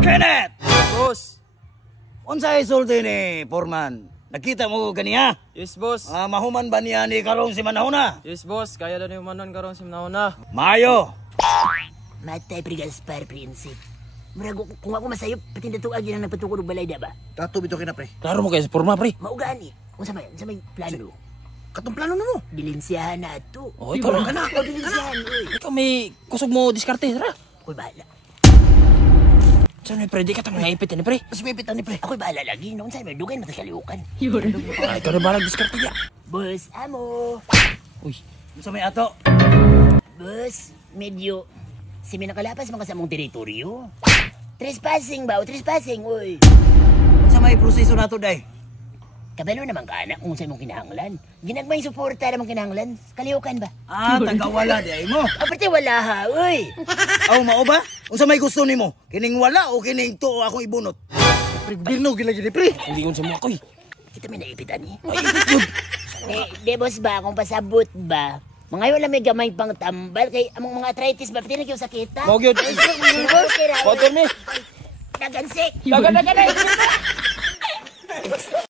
Kenneth! Boss. Unsay sulti ni Foreman? Nakita mo ganiya? Yes, boss. Mahuman ba niya ni karong si Manahuna? Yes, boss. Kaya na yung manon karong si Manahuna. Mayo! Matay pre Gaspar Prinsip. Murag kung ako masayop pati natuag yan ang nagpatukod og balay da ba? Tato bito kina pre. Klaro mo kayo sa porma, pre. Maugani. Unsa may plano? Katong plano na mo. Dilinsiyahan na ato. Oh, ikaw na. Kana ako dilinsiyahan. Ikaw may kusog mo diskarte, tara. Ako'y bahala. Saan may pre, di ka tang naipit yan, pre. Mas may pitan ni pre. Ako'y bahala lagi. Noon sa'yo may dugay matakaliukan. Ikaw na balag diskarte ya. Boss, amo. Uy, Unsa may ato? Boss, medyo simi nakalapas mga sa mong teritoryo. Trespassing ba? O trespassing, uy. Unsa may proseso nato day? Kabalo naman ka anak kung sa'yo mong kinahanglan. Ginagmay suporta namang kinahanglan. Kaliukan ba? Tagawala di ay mo. Aparte wala ha, uy. Aw mao ba? Unsa may gusto nimo? Kining wala o kining tuo ako ibunot? Pre gobyerno gila gid pre. hindi ko sa mga koy. Kita may naipitan eh. De boss ba, kung pasabot ba, mga wala may gamay pang tambal, kay among mga arthritis ba, pati na kayo sakita. Mo gyud. Boss, kaya Photo me. Nagansik. Dagan.